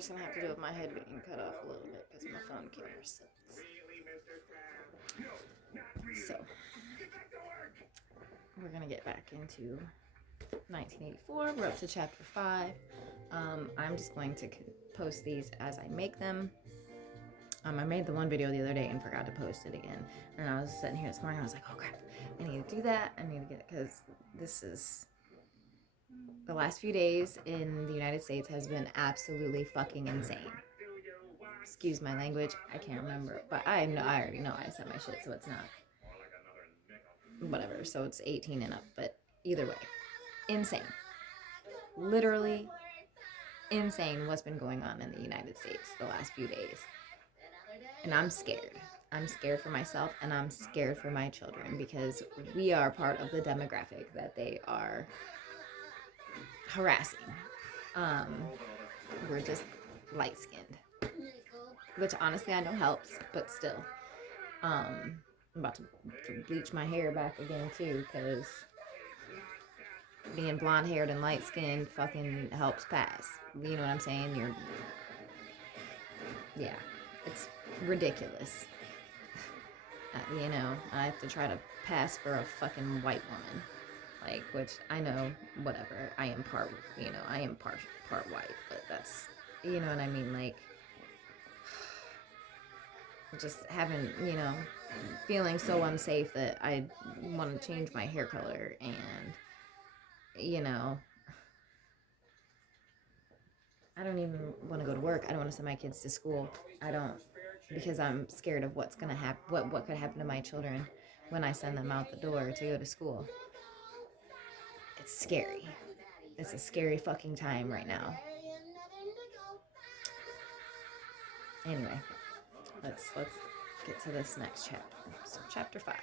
just gonna have to do with my head being cut off a little bit because my phone camera sucks. So, we're gonna get back into 1984. We're up to chapter 5. I'm just going to post these as I make them. I made the one video the other day and forgot to post it again. And I was sitting here this morning, I was like, oh crap, I need to do that. I need to get it because this is... The last few days in the United States has been absolutely fucking insane. Excuse my language, I can't remember. But I already know I said my shit, so it's not... Whatever, so it's 18 and up. But either way, insane. Literally insane what's been going on in the United States the last few days. And I'm scared. I'm scared for myself and I'm scared for my children because we are part of the demographic that they are harassing. We're just light-skinned, which honestly I know helps, but still. I'm about to bleach my hair back again too because being blonde-haired and light-skinned fucking helps pass. You know what I'm saying? Yeah, it's ridiculous. You know, I have to try to pass for a fucking white woman. Like, which I know, whatever. I am part white, but that's, you know what I mean? Like, just having, feeling so unsafe that I want to change my hair color and, I don't even want to go to work. I don't want to send my kids to school. I don't, because I'm scared of what's going to happen, what could happen to my children when I send them out the door to go to school. It's scary. It's a scary fucking time right now. Anyway, let's get to this next chapter. So chapter 5.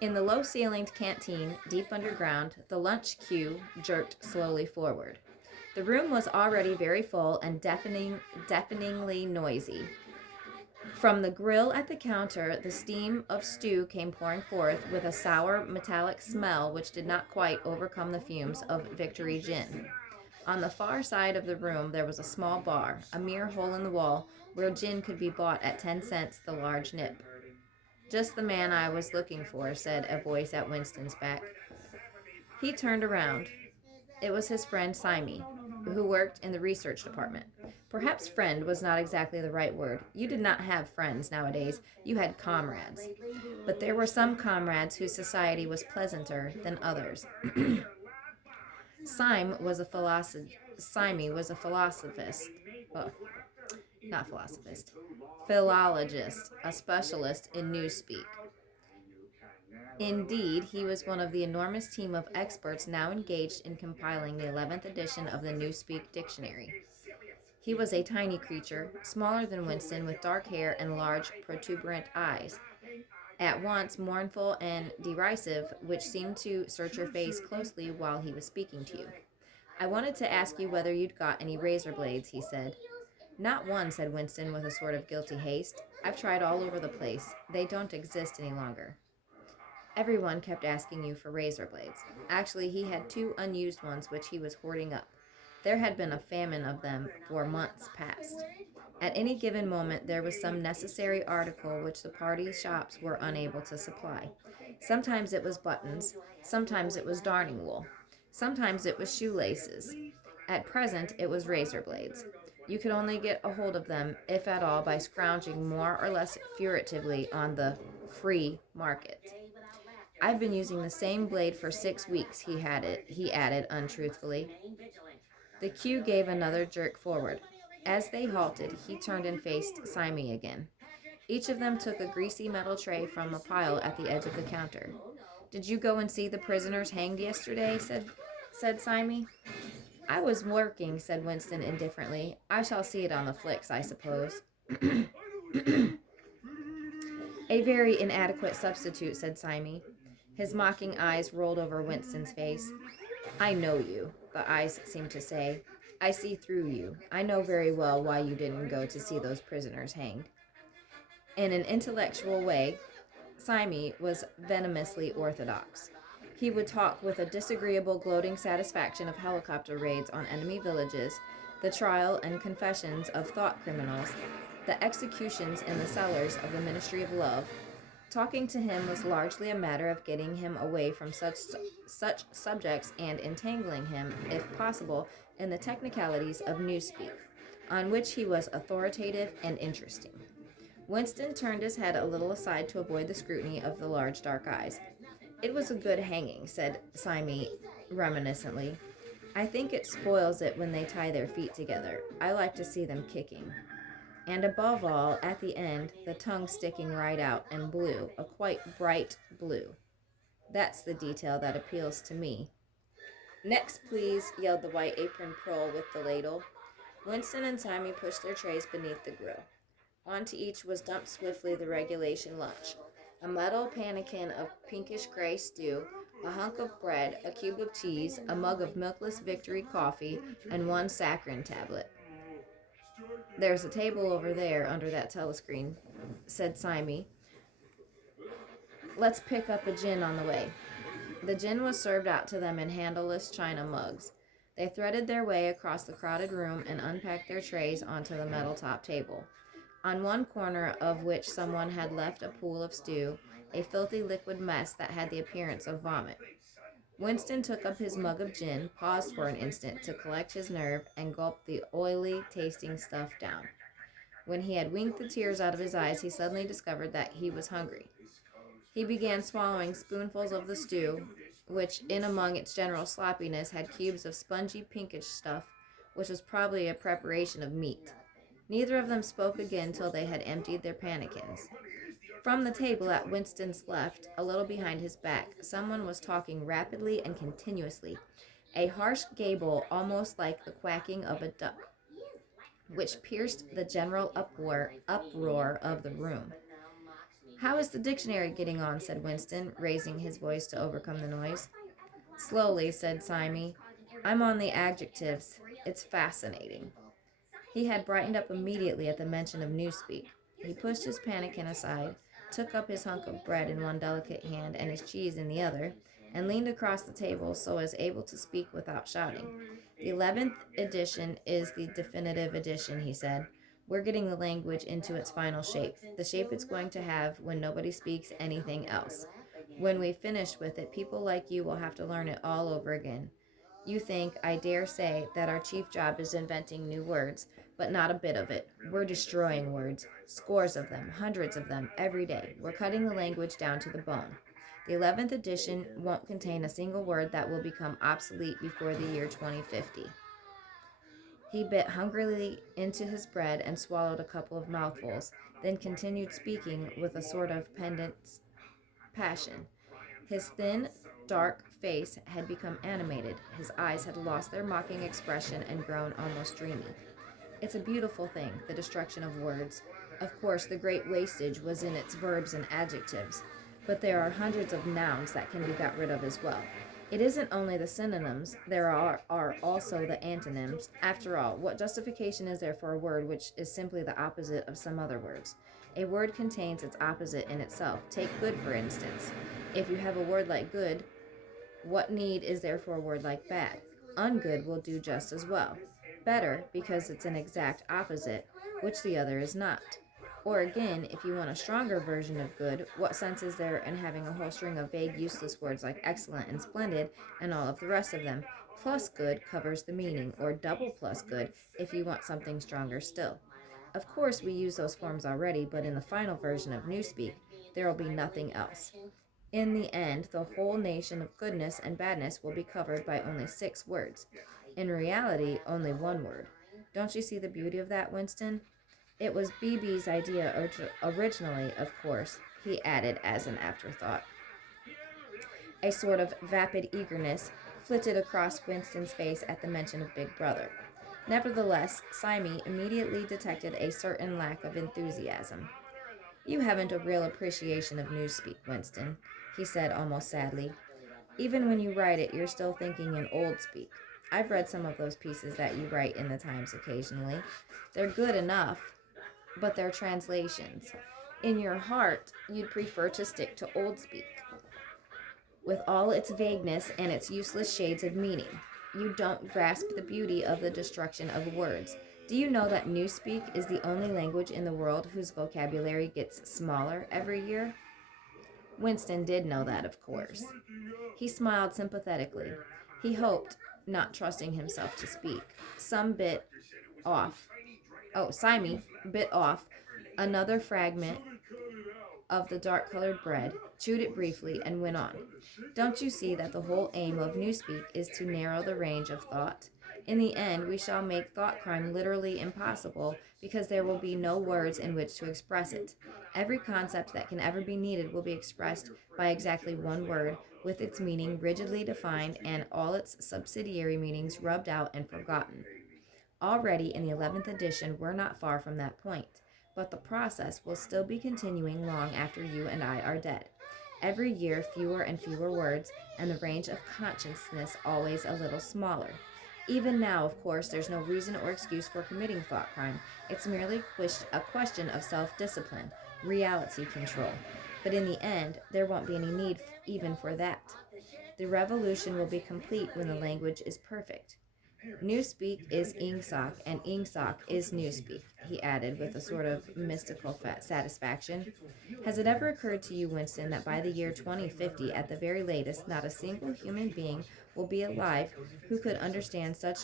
In the low-ceilinged canteen, deep underground, the lunch queue jerked slowly forward. The room was already very full and deafeningly noisy. From the grill at the counter, the steam of stew came pouring forth with a sour, metallic smell which did not quite overcome the fumes of Victory Gin. On the far side of the room there was a small bar, a mere hole in the wall, where gin could be bought at 10 cents the large nip. Just the man I was looking for, said a voice at Winston's back. He turned around. It was his friend Simey, who worked in the research department. Perhaps friend was not exactly the right word. You did not have friends nowadays. You had comrades. But there were some comrades whose society was pleasanter than others. Simey was a philosophist. Philologist, a specialist in newspeak. Indeed, he was one of the enormous team of experts now engaged in compiling the 11th edition of the Newspeak Dictionary. He was a tiny creature, smaller than Winston, with dark hair and large, protuberant eyes, at once mournful and derisive, which seemed to search your face closely while he was speaking to you. I wanted to ask you whether you'd got any razor blades, he said. Not one, said Winston with a sort of guilty haste. I've tried all over the place. They don't exist any longer. Everyone kept asking you for razor blades. Actually, he had 2 unused ones which he was hoarding up. There had been a famine of them for months past. At any given moment, there was some necessary article which the party shops were unable to supply. Sometimes it was buttons, sometimes it was darning wool, sometimes it was shoelaces. At present, it was razor blades. You could only get a hold of them, if at all, by scrounging more or less furtively on the free market. I've been using the same blade for 6 weeks, he added untruthfully. The queue gave another jerk forward. As they halted, he turned and faced Simey again. Each of them took a greasy metal tray from a pile at the edge of the counter. Did you go and see the prisoners hanged yesterday? said Simey. I was working, said Winston indifferently. I shall see it on the flicks, I suppose. A very inadequate substitute, said Simey. His mocking eyes rolled over Winston's face. I know you, the eyes seemed to say. I see through you. I know very well why you didn't go to see those prisoners hanged. In an intellectual way, Simey was venomously orthodox. He would talk with a disagreeable, gloating satisfaction of helicopter raids on enemy villages, the trial and confessions of thought criminals, the executions in the cellars of the Ministry of Love. Talking to him was largely a matter of getting him away from such subjects and entangling him, if possible, in the technicalities of newspeak, on which he was authoritative and interesting. Winston turned his head a little aside to avoid the scrutiny of the large dark eyes. "It was a good hanging," said Sime reminiscently. "I think it spoils it when they tie their feet together. I like to see them kicking. And above all, at the end, the tongue sticking right out, and blue, a quite bright blue. That's the detail that appeals to me." "Next, please," yelled the white apron prole with the ladle. Winston and Sime pushed their trays beneath the grill. Onto each was dumped swiftly the regulation lunch: a metal pannikin of pinkish gray stew, a hunk of bread, a cube of cheese, a mug of milkless Victory coffee, and one saccharin tablet. "There's a table over there under that telescreen," said Sime. "Let's pick up a gin on the way." The gin was served out to them in handleless china mugs. They threaded their way across the crowded room and unpacked their trays onto the metal top table, on one corner of which someone had left a pool of stew, a filthy liquid mess that had the appearance of vomit. Winston took up his mug of gin, paused for an instant to collect his nerve, and gulped the oily tasting stuff down. When he had winked the tears out of his eyes, he suddenly discovered that he was hungry. He began swallowing spoonfuls of the stew, which, in among its general sloppiness, had cubes of spongy pinkish stuff, which was probably a preparation of meat. Neither of them spoke again till they had emptied their pannikins. From the table at Winston's left, a little behind his back, someone was talking rapidly and continuously, a harsh gabble almost like the quacking of a duck, which pierced the general uproar of the room. "How is the dictionary getting on?" said Winston, raising his voice to overcome the noise. "Slowly," said Sime. "I'm on the adjectives. It's fascinating." He had brightened up immediately at the mention of newspeak. He pushed his pannikin aside, took up his hunk of bread in one delicate hand and his cheese in the other, and leaned across the table so as able to speak without shouting. "The 11th edition is the definitive edition," he said. "We're getting the language into its final shape, the shape it's going to have when nobody speaks anything else. When we've finished with it, people like you will have to learn it all over again. You think, I dare say, that our chief job is inventing new words, but not a bit of it. We're destroying words, scores of them, hundreds of them, every day. We're cutting the language down to the bone. The 11th edition won't contain a single word that will become obsolete before the year 2050. He bit hungrily into his bread and swallowed a couple of mouthfuls, then continued speaking with a sort of pendant passion. His thin, dark face had become animated. His eyes had lost their mocking expression and grown almost dreamy. "It's a beautiful thing, the destruction of words. Of course, the great wastage was in its verbs and adjectives, but there are hundreds of nouns that can be got rid of as well. It isn't only the synonyms, there are also the antonyms. After all, what justification is there for a word which is simply the opposite of some other words? A word contains its opposite in itself. Take good, for instance. If you have a word like good, what need is there for a word like bad? Ungood will do just as well. Better, because it's an exact opposite, which the other is not. Or again, if you want a stronger version of good, what sense is there in having a whole string of vague, useless words like excellent and splendid, and all of the rest of them? Plus good covers the meaning, or double plus good if you want something stronger still. Of course, we use those forms already, but in the final version of Newspeak, there will be nothing else. In the end, the whole nation of goodness and badness will be covered by only 6 words. In reality, only 1 word. Don't you see the beauty of that, Winston? It was BB's idea originally, of course," he added as an afterthought. A sort of vapid eagerness flitted across Winston's face at the mention of Big Brother. Nevertheless, Sime immediately detected a certain lack of enthusiasm. "You haven't a real appreciation of newspeak, Winston," he said almost sadly. "Even when you write it, you're still thinking in old speak. I've read some of those pieces that you write in the Times occasionally. They're good enough, but they're translations. In your heart, you'd prefer to stick to old speak, with all its vagueness and its useless shades of meaning. you don't grasp the beauty of the destruction of words. Do you know that Newspeak is the only language in the world whose vocabulary gets smaller every year? Winston did know that, of course. He smiled sympathetically. He hoped, not trusting himself to speak. Some bit off. Simon bit off another fragment of the dark colored bread, chewed it briefly, and went on. Don't you see that the whole aim of Newspeak is to narrow the range of thought? In the end, we shall make thought crime literally impossible because there will be no words in which to express it. Every concept that can ever be needed will be expressed by exactly one word, with its meaning rigidly defined and all its subsidiary meanings rubbed out and forgotten. Already in the 11th edition, we're not far from that point, but the process will still be continuing long after you and I are dead. Every year, fewer and fewer words, and the range of consciousness always a little smaller. Even now, of course, there's no reason or excuse for committing thought crime. It's merely a question of self-discipline, reality control. But in the end, there won't be any need even for that. The revolution will be complete when the language is perfect. Newspeak is Ingsoc, and Ingsoc is Newspeak, he added with a sort of mystical satisfaction. Has it ever occurred to you, Winston, that by the year 2050, at the very latest, not a single human being will be alive who could understand such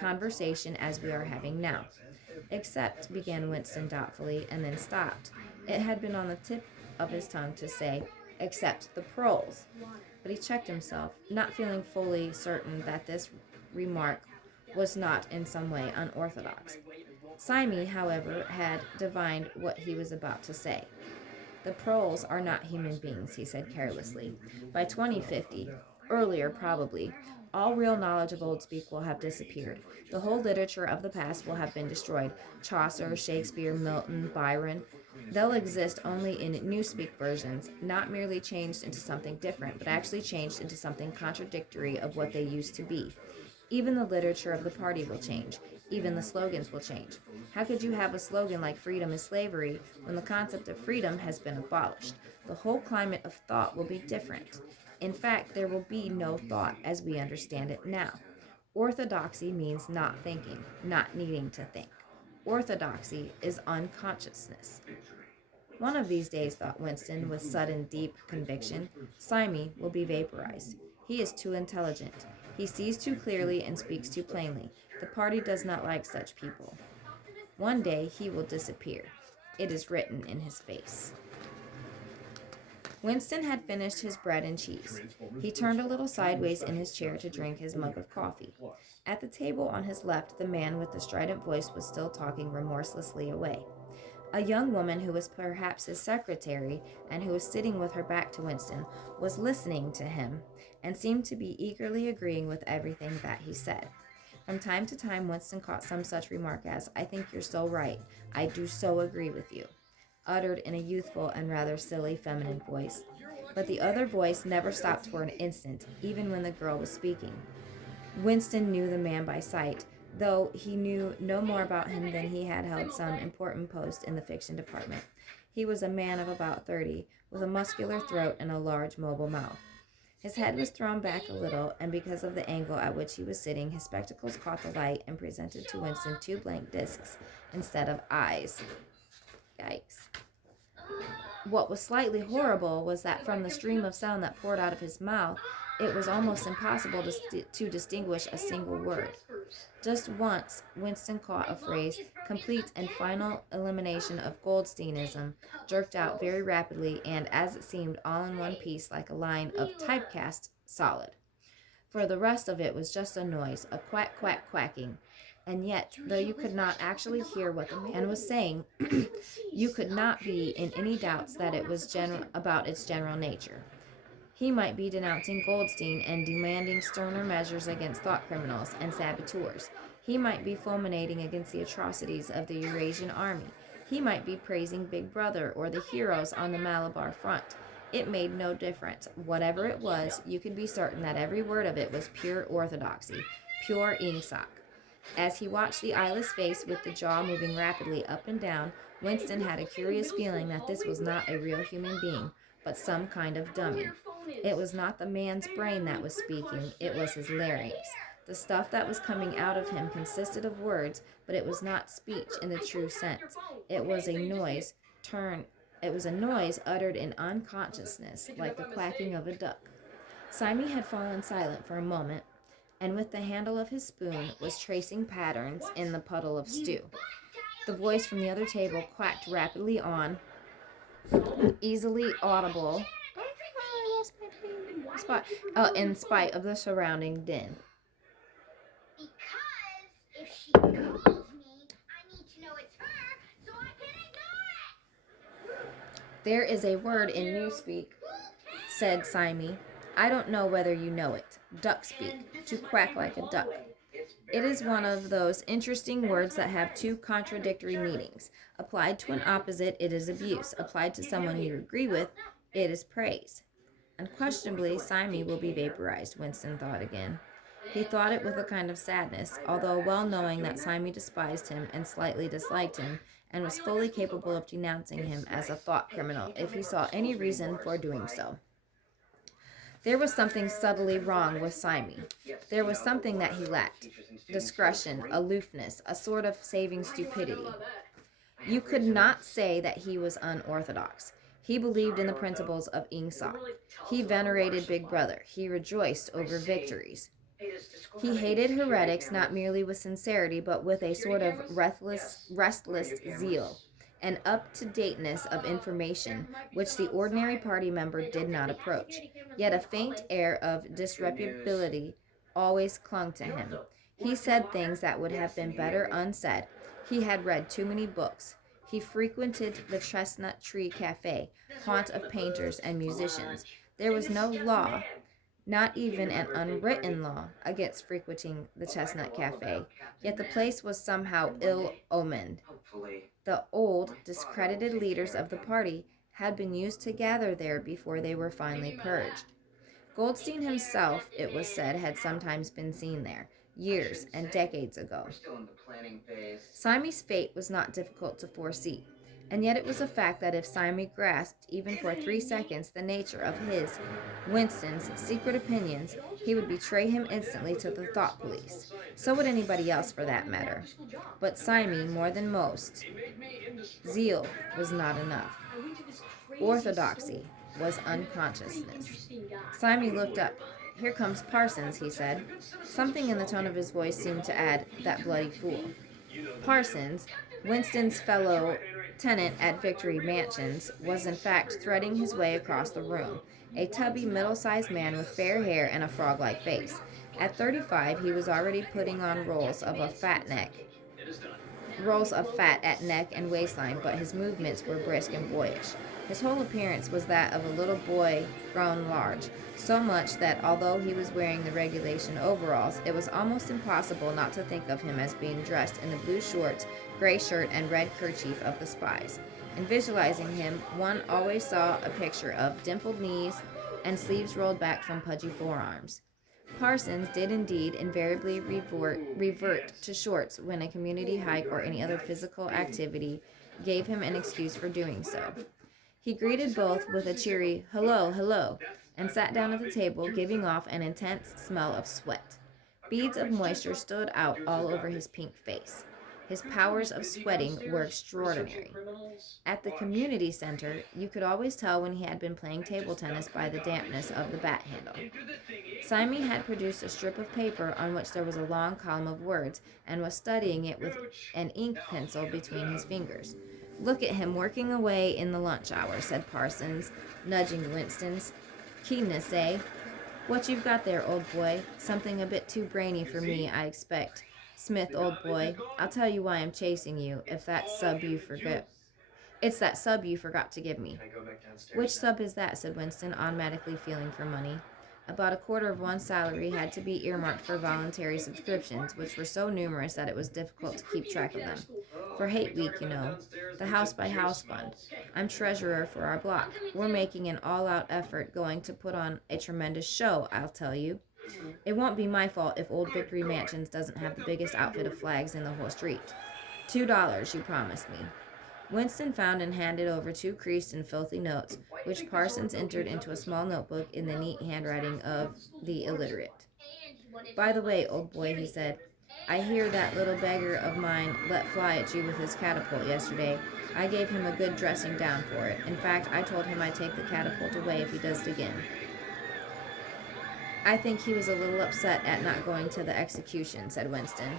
conversation as we are having now? Except, began Winston doubtfully, and then stopped. It had been on the tip of his tongue to say, except the proles. But he checked himself, not feeling fully certain that this remark was not in some way unorthodox. Simon, however, had divined what he was about to say. The proles are not human beings, he said carelessly. By 2050, earlier probably, all real knowledge of Old Speak will have disappeared. The whole literature of the past will have been destroyed. Chaucer, Shakespeare, Milton, Byron. They'll exist only in Newspeak versions, not merely changed into something different, but actually changed into something contradictory of what they used to be. Even the literature of the party will change. Even the slogans will change. How could you have a slogan like freedom is slavery when the concept of freedom has been abolished? The whole climate of thought will be different. In fact, there will be no thought as we understand it now. Orthodoxy means not thinking, not needing to think. Orthodoxy is unconsciousness. One of these days, thought Winston with sudden, deep conviction, Simon will be vaporized. He is too intelligent. He sees too clearly and speaks too plainly. The party does not like such people. One day he will disappear. It is written in his face. Winston had finished his bread and cheese. He turned a little sideways in his chair to drink his mug of coffee. At the table on his left, the man with the strident voice was still talking remorselessly away. A young woman who was perhaps his secretary and who was sitting with her back to Winston was listening to him and seemed to be eagerly agreeing with everything that he said. From time to time, Winston caught some such remark as, "I think you're so right. I do so agree with you," uttered in a youthful and rather silly feminine voice. But the other voice never stopped for an instant, even when the girl was speaking. Winston knew the man by sight, though he knew no more about him than he had held some important post in the fiction department. He was a man of about 30, with a muscular throat and a large mobile mouth. His head was thrown back a little, and because of the angle at which he was sitting, his spectacles caught the light and presented to Winston two blank discs instead of eyes. Yikes. What was slightly horrible was that from the stream of sound that poured out of his mouth, it was almost impossible to distinguish a single word. Just once, Winston caught a phrase, "complete and final elimination of Goldsteinism," jerked out very rapidly and, as it seemed, all in one piece like a line of typecast solid. For the rest of it was just a noise, a quack, quack, quacking. And yet, though you could not actually hear what the man was saying, you could not be in any doubts that it was about its general nature. He might be denouncing Goldstein and demanding sterner measures against thought criminals and saboteurs. He might be fulminating against the atrocities of the Eurasian army. He might be praising Big Brother or the heroes on the Malabar front. It made no difference. Whatever it was, you could be certain that every word of it was pure orthodoxy, pure Ingsoc. As he watched the eyeless face with the jaw moving rapidly up and down, Winston had a curious feeling that this was not a real human being, but some kind of dummy. It was not the man's brain that was speaking, it was his larynx. The stuff that was coming out of him consisted of words, but it was not speech in the true sense. It was a noise uttered in unconsciousness, like the quacking of a duck. Simon had fallen silent for a moment, and with the handle of his spoon was tracing patterns in the puddle of stew. The voice from the other table quacked rapidly on, easily audible, in spite of the surrounding din. Because if she calls me, I need to know it's her so I can ignore it. There is a word in Newspeak, said Simon. I don't know whether you know it. Duck speak, to quack like a duck. It is one of those interesting words that have two contradictory meanings. Applied to an opposite, it is abuse. Applied to someone you agree with, it is praise. Unquestionably, Simon will be vaporized, Winston thought again. He thought it with a kind of sadness, although well knowing that Simon despised him and slightly disliked him, and was fully capable of denouncing him as a thought criminal if he saw any reason for doing so. There was something subtly wrong with Simon. There was something that he lacked: discretion, aloofness, a sort of saving stupidity. You could not say that he was unorthodox. He believed in the principles of Ingsoc. He venerated Big Brother. He rejoiced over victories. He hated heretics not merely with sincerity, but with a sort of restless zeal, an up-to-dateness of information which the ordinary party member did not approach. Yet a faint air of disreputability always clung to him. He said things that would have been better unsaid. He had read too many books. He frequented the Chestnut Tree Cafe, haunt of painters and musicians. There was no law, not even an unwritten law, against frequenting the Chestnut Cafe, yet the place was somehow ill-omened. The old, discredited leaders of the party had been used to gather there before they were finally purged. Goldstein himself, it was said, had sometimes been seen there, years and decades ago. Simon's fate was not difficult to foresee, and yet it was a fact that if Simon grasped, even for 3 seconds, the nature of his, Winston's, secret opinions, he would betray him instantly to the thought police. So would anybody else, for that matter. But Simon, more than most, zeal was not enough. Orthodoxy was unconsciousness. Simon looked up. Here comes Parsons, he said. Something in the tone of his voice seemed to add, that bloody fool. Parsons, Winston's fellow tenant at Victory Mansions, was in fact threading his way across the room, a tubby, middle-sized man with fair hair and a frog-like face. At 35, he was already putting on rolls of fat at neck and waistline, but his movements were brisk and boyish. His whole appearance was that of a little boy grown large, so much that although he was wearing the regulation overalls, it was almost impossible not to think of him as being dressed in the blue shorts, gray shirt, and red kerchief of the spies. In visualizing him, one always saw a picture of dimpled knees and sleeves rolled back from pudgy forearms. Parsons did indeed invariably revert to shorts when a community hike or any other physical activity gave him an excuse for doing so. He greeted both with a cheery "hello, hello," and sat down at the table, giving off an intense smell of sweat. Beads of moisture stood out all over his pink face. His powers of sweating were extraordinary. At the community center, you could always tell when he had been playing table tennis by the dampness of the bat handle. Simon had produced a strip of paper on which there was a long column of words, and was studying it with an ink pencil between his fingers. Look at him working away in the lunch hour, said Parsons, nudging Winston's. Keenness, eh? What you've got there, old boy? Something a bit too brainy for me, I expect. Smith, old boy, I'll tell you why I'm chasing you, if that sub you forgot. It's that sub you forgot to give me. Which sub is that? Said Winston, automatically feeling for money. About a quarter of one's salary had to be earmarked for voluntary subscriptions, which were so numerous that it was difficult to keep track of them. For Hate Week, you know, the House by House Fund. I'm treasurer for our block. We're making an all-out effort, going to put on a tremendous show, I'll tell you. It won't be my fault if Old Victory Mansions doesn't have the biggest outfit of flags in the whole street. $2, you promised me. Winston found and handed over 2 creased and filthy notes, which Parsons entered into a small notebook in the neat handwriting of the illiterate. "By the way, old boy," he said, "I hear that little beggar of mine let fly at you with his catapult yesterday. I gave him a good dressing down for it. In fact, I told him I'd take the catapult away if he does it again. I think he was a little upset at not going to the execution," said Winston.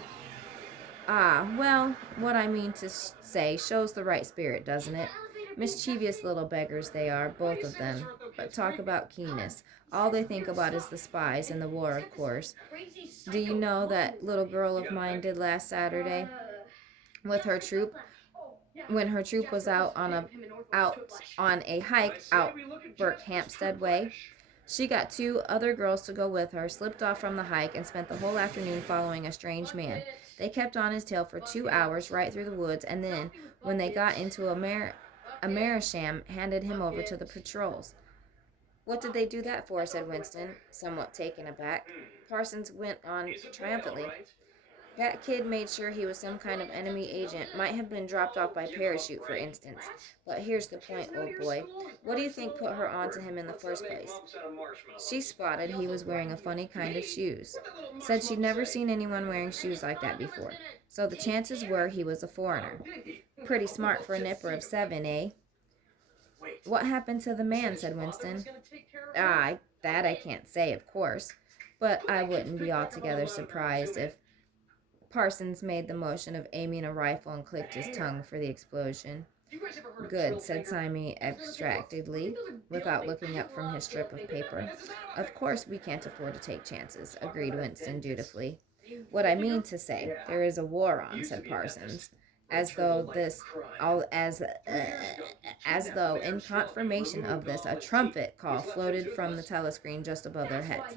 "Ah, well, what I mean to say shows the right spirit, doesn't it? Mischievous little beggars they are, both of them. But talk about keenness. All they think about is the spies and the war, of course. Do you know that little girl of mine did last Saturday with her troop? When her troop was out on a hike out Berkhamsted way, she got two other girls to go with her, slipped off from the hike, and spent the whole afternoon following a strange man. They kept on his tail for 2 hours right through the woods, and then, when they got into a Amersham, handed him over to the patrols." "What did they do that for?" said Winston, somewhat taken aback. Parsons went on triumphantly. "That kid made sure he was some kind of enemy agent, might have been dropped off by parachute, for instance. But here's the point, old boy. What do you think put her on to him in the first place? She spotted he was wearing a funny kind of shoes. Said she'd never seen anyone wearing shoes like that before. So the chances were he was a foreigner. Pretty smart for a nipper of 7, eh?" "What happened to the man?" said Winston. That I can't say, of course. But I wouldn't be altogether surprised if Parsons made the motion of aiming a rifle and clicked his tongue for the explosion. "Good," said Simon abstractedly, without looking up from his strip of paper. "Of course we can't afford to take chances," agreed Winston dutifully. "What I mean to say, there is a war on," said Parsons, as though in confirmation of this a trumpet call floated from the telescreen just above their heads.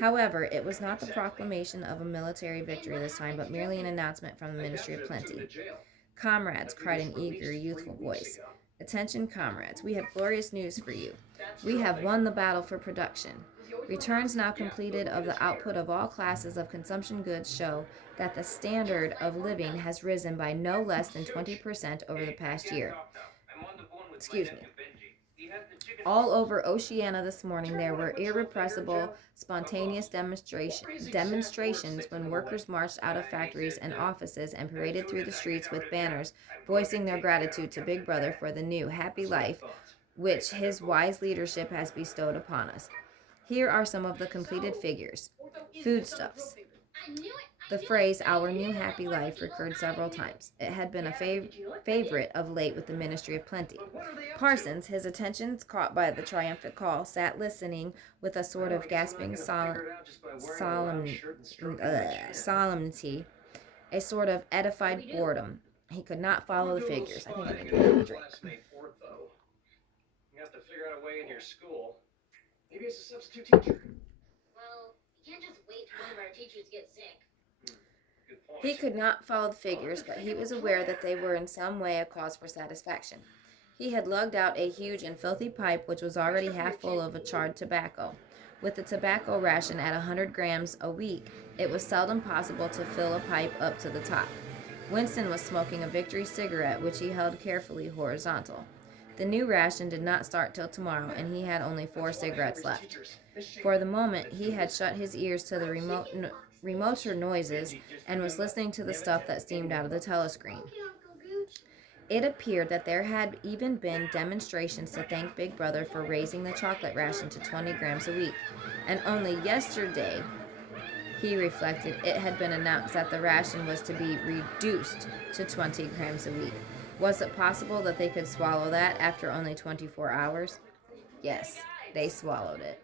However, it was not the proclamation of a military victory this time, but merely an announcement from the Ministry of Plenty. "Comrades," cried an eager, youthful voice. "Attention, comrades, we have glorious news for you. We have won the battle for production. Returns now completed of the output of all classes of consumption goods show that the standard of living has risen by no less than 20% over the past year. All over Oceania this morning there were irrepressible, spontaneous demonstrations when workers marched out of factories and offices and paraded through the streets with banners voicing their gratitude to Big Brother for the new, happy life which his wise leadership has bestowed upon us. Here are some of the completed figures. Foodstuffs." The phrase, "our new happy life," recurred several times. It had been a favorite of late with the Ministry of Plenty. Parsons, his attentions caught by the triumphant call, sat listening with a sort of gasping solemnity, a sort of edified boredom. He could not follow the figures. I think I need to have a drink. You have to figure out a way in your school. Maybe as a substitute teacher. Well, you can't just wait till one of our teachers gets sick. Good point. He could not follow the figures, but he was aware that they were in some way a cause for satisfaction. He had lugged out a huge and filthy pipe which was already half full of a charred tobacco. With the tobacco ration at 100 grams a week, it was seldom possible to fill a pipe up to the top. Winston was smoking a Victory cigarette, which he held carefully horizontal. The new ration did not start till tomorrow, and he had only 4 cigarettes left. For the moment, he had shut his ears to the remoter noises and was listening to the stuff that steamed out of the telescreen. It appeared that there had even been demonstrations to thank Big Brother for raising the chocolate ration to 20 grams a week, and only yesterday, he reflected, it had been announced that the ration was to be reduced to 20 grams a week. Was it possible that they could swallow that after only 24 hours? Yes, they swallowed it.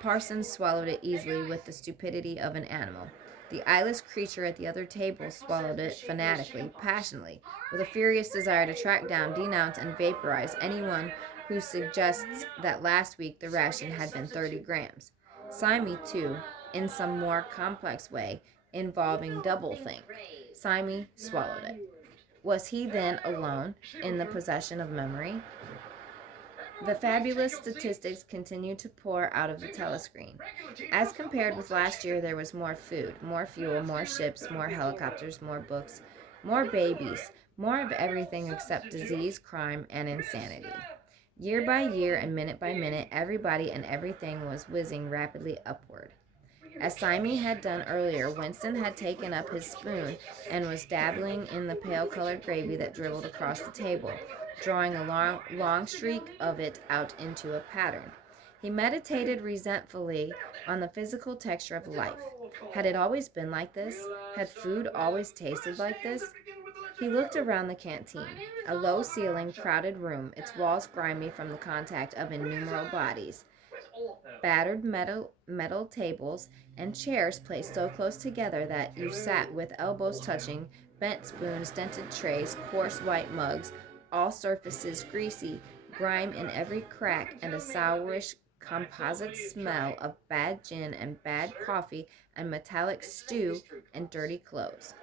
Parsons swallowed it easily with the stupidity of an animal. The eyeless creature at the other table swallowed it fanatically, passionately, with a furious desire to track down, denounce, and vaporize anyone who suggests that last week the ration had been 30 grams. Simon, too, in some more complex way, involving doublethink. Simon swallowed it. Was he then alone in the possession of memory? The fabulous statistics continued to pour out of the telescreen. As compared with last year, there was more food, more fuel, more ships, more helicopters, more books, more babies, more of everything except disease, crime, and insanity. Year by year and minute by minute, everybody and everything was whizzing rapidly upward. As Simon had done earlier, Winston had taken up his spoon and was dabbling in the pale-colored gravy that dribbled across the table, drawing a long streak of it out into a pattern. He meditated resentfully on the physical texture of life. Had it always been like this? Had food always tasted like this? He looked around the canteen, a low-ceilinged, crowded room, its walls grimy from the contact of innumerable bodies. Battered metal tables and chairs placed so close together that you sat with elbows touching, bent spoons, dented trays, coarse white mugs, all surfaces greasy, grime in every crack, and a sourish composite smell of bad gin and bad coffee and metallic stew and dirty clothes.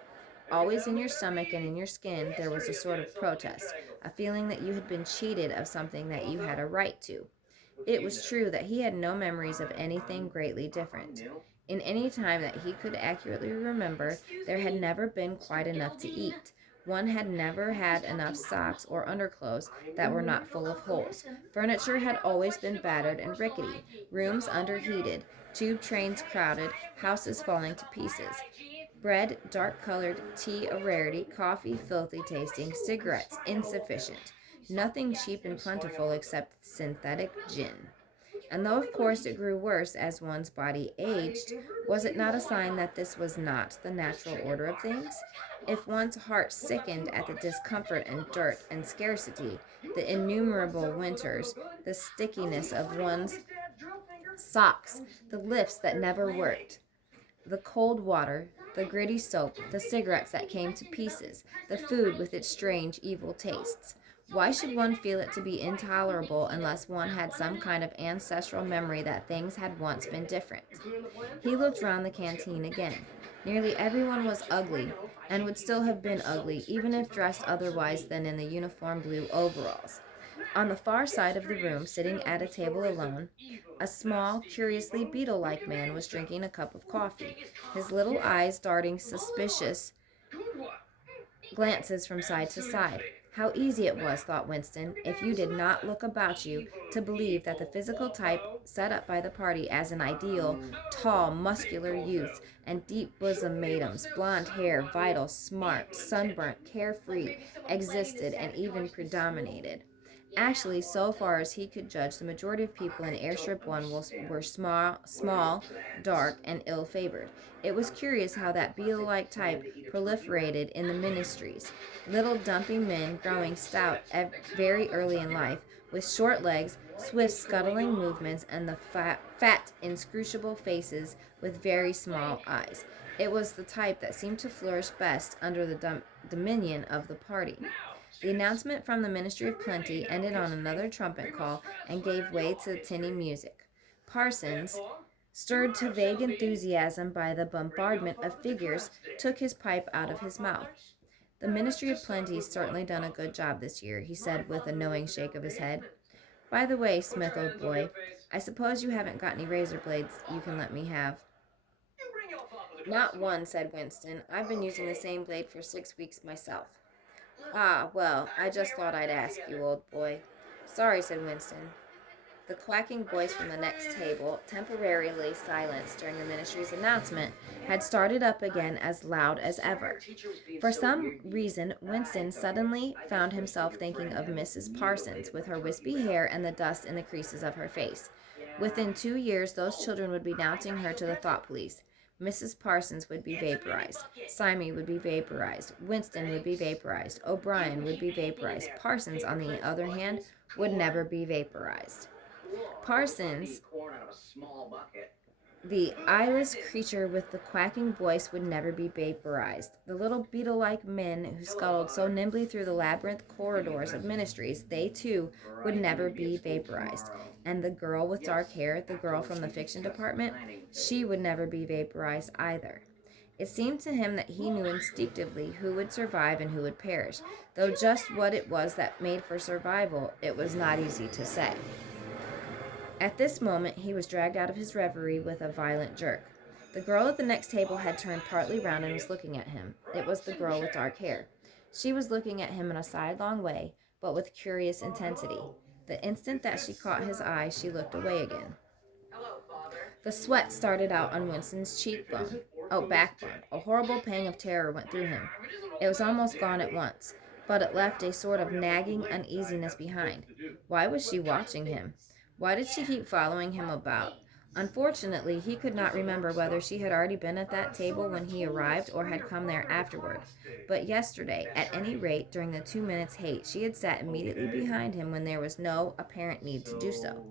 Always in your stomach and in your skin there was a sort of protest, a feeling that you had been cheated of something that you had a right to. It was true that he had no memories of anything greatly different. In any time that he could accurately remember, there had never been quite enough to eat. One had never had enough socks or underclothes that were not full of holes. Furniture had always been battered and rickety, rooms underheated, tube trains crowded, houses falling to pieces. Bread dark-colored, tea a rarity, coffee filthy tasting, cigarettes insufficient. Nothing cheap and plentiful except synthetic gin. And though of course it grew worse as one's body aged, was it not a sign that this was not the natural order of things? If one's heart sickened at the discomfort and dirt and scarcity, the innumerable winters, the stickiness of one's socks, the lifts that never worked, the cold water, the gritty soap, the cigarettes that came to pieces, the food with its strange, evil tastes. Why should one feel it to be intolerable unless one had some kind of ancestral memory that things had once been different? He looked round the canteen again. Nearly everyone was ugly, and would still have been ugly, even if dressed otherwise than in the uniform blue overalls. On the far side of the room, sitting at a table alone, a small, curiously beetle-like man was drinking a cup of coffee, his little eyes darting suspicious glances from side to side. How easy it was, thought Winston, if you did not look about you, to believe that the physical type set up by the party as an ideal, tall, muscular youths and deep-bosomed maidens, blonde hair, vital, smart, sunburnt, carefree, existed and even predominated. Actually, so far as he could judge, the majority of people in Airstrip 1 were small, dark, and ill-favored. It was curious how that beetle-like type proliferated in the ministries. Little dumping men growing stout very early in life, with short legs, swift scuttling movements, and the fat, inscrutable faces with very small eyes. It was the type that seemed to flourish best under the dominion of the party. The announcement from the Ministry of Plenty ended on another trumpet call and gave way to tinny music. Parsons, stirred to vague enthusiasm by the bombardment of figures, took his pipe out of his mouth. The Ministry of Plenty's certainly done a good job this year, he said with a knowing shake of his head. By the way, Smith, old boy, I suppose you haven't got any razor blades you can let me have. Not one, said Winston. I've been using the same blade for 6 weeks myself. Ah, well, I just thought I'd ask you, old boy. Sorry, said Winston. The quacking voice from the next table, temporarily silenced during the ministry's announcement, had started up again as loud as ever. For some reason, Winston suddenly found himself thinking of Mrs. Parsons, with her wispy hair and the dust in the creases of her face. Within 2 years, those children would be announcing her to the thought police. Mrs. Parsons would be vaporized. Simon would be vaporized. Winston would be vaporized. O'Brien would be vaporized. Parsons, on the other hand, would never be vaporized. Parsons, the eyeless creature with the quacking voice, would never be vaporized. The little beetle-like men who scuttled so nimbly through the labyrinth corridors of ministries, they too would never be vaporized. And the girl with dark hair, the girl from the fiction department, she would never be vaporized either. It seemed to him that he knew instinctively who would survive and who would perish, though just what it was that made for survival, it was not easy to say. At this moment, he was dragged out of his reverie with a violent jerk. The girl at the next table had turned partly round and was looking at him. It was the girl with dark hair. She was looking at him in a sidelong way, but with curious intensity. The instant that she caught his eye, she looked away again. The sweat started out on Winston's backbone. A horrible pang of terror went through him. It was almost gone at once, but it left a sort of nagging uneasiness behind. Why was she watching him? Why did she keep following him about? Unfortunately, he could not remember whether she had already been at that table when he arrived or had come there afterward. But yesterday, at any rate, during the 2 minutes' hate, she had sat immediately behind him when there was no apparent need to do so.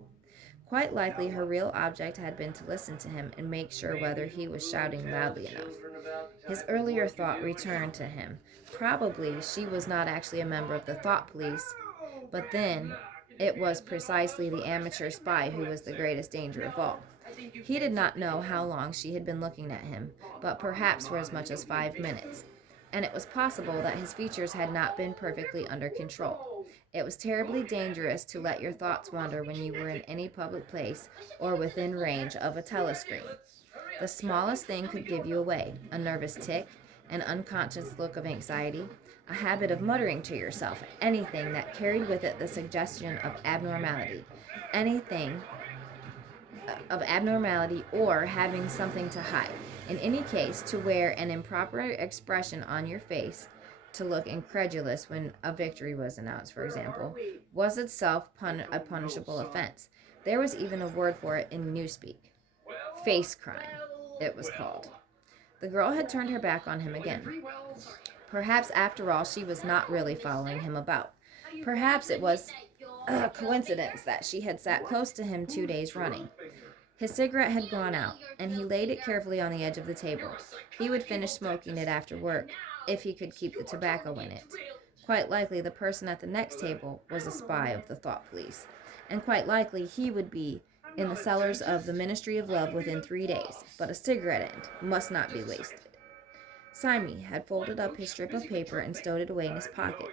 Quite likely her real object had been to listen to him and make sure whether he was shouting loudly enough. His earlier thought returned to him. Probably she was not actually a member of the thought police, but then it was precisely the amateur spy who was the greatest danger of all. He did not know how long she had been looking at him, but perhaps for as much as 5 minutes, and it was possible that his features had not been perfectly under control. It was terribly dangerous to let your thoughts wander when you were in any public place or within range of a telescreen. The smallest thing could give you away: a nervous tic, an unconscious look of anxiety, a habit of muttering to yourself, anything that carried with it the suggestion of abnormality, or having something to hide. In any case, to wear an improper expression on your face, to look incredulous when a victory was announced, for example, was itself a punishable offense. There was even a word for it in Newspeak. Face crime, it was called. The girl had turned her back on him again. Perhaps, after all, she was not really following him about. Perhaps it was a coincidence that she had sat close to him 2 days running. His cigarette had gone out, and he laid it carefully on the edge of the table. He would finish smoking it after work, if he could keep the tobacco in it. Quite likely the person at the next table was a spy of the thought police, and quite likely he would be in the cellars of the Ministry of Love within 3 days, but a cigarette end must not be wasted. Simon had folded up his strip of paper and stowed it away in his pocket.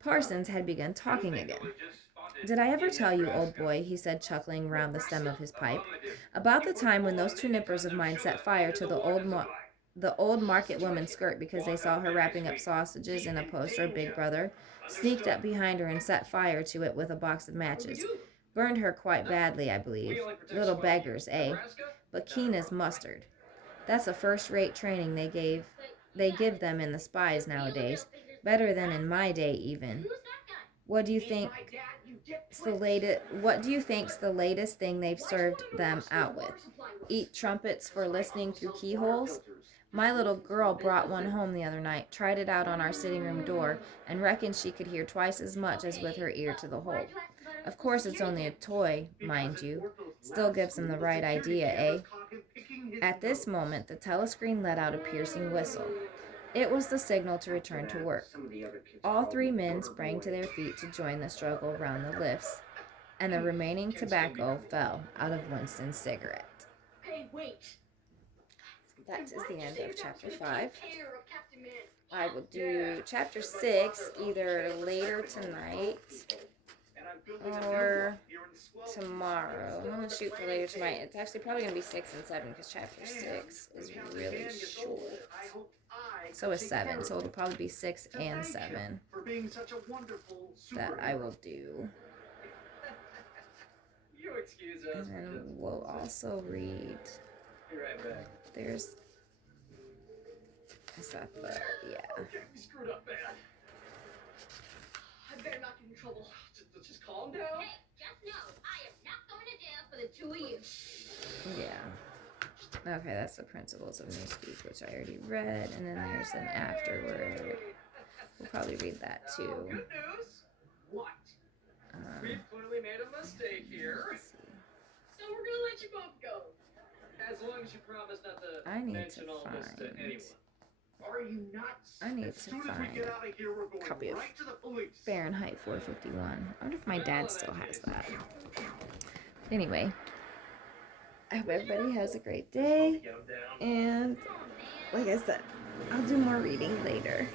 Parsons had begun talking again. "Did I ever tell you, old boy," he said, chuckling round the stem of his pipe, "about the time when those two nippers of mine set fire to the old market woman's skirt because they saw her wrapping up sausages in a poster of Big Brother, sneaked up behind her and set fire to it with a box of matches. Burned her quite badly, I believe. Little beggars, eh? But keen as mustard. That's a first-rate training they give them in the spies nowadays. Better than in my day, even. What do you think's the latest thing they've served them out with? Eat trumpets for listening through keyholes? My little girl brought one home the other night, tried it out on our sitting room door, and reckoned she could hear twice as much as with her ear to the hole. Of course it's only a toy, mind you. Still gives them the right idea, eh?" At this moment, the telescreen let out a piercing whistle. It was the signal to return to work. All 3 men sprang to their feet to join the struggle round the lifts, and the remaining tobacco fell out of Winston's cigarette. Hey, wait. That is the end of chapter 5. I will do chapter 6 either later tonight or tomorrow. I'm going to shoot for later tonight. It's actually probably going to be 6 and 7 because chapter 6 is really short. So is 7. So it'll probably be 6 and 7 that I will do. You excuse us. And then we'll also read. Be right back. There's. Is that the. Yeah. Okay, we screwed up bad. I better not get in trouble. Just calm down. Hey, just know, I am not going to jail for the 2 of you. Yeah. Okay, that's the Principles of Newspeak, which I already read, and then there's an afterword. We'll probably read that too. Good news. What? We've clearly made a mistake here. Let's see. So we're going to let you both go. As long as you promise not to I need mention to all this to find. anyone. Are you nuts? I need As to soon as we find get out of here, we're going copy of right to the police. Fahrenheit 451. I wonder if my dad still has that. Anyway, I hope everybody has a great day, and like I said, I'll do more reading later.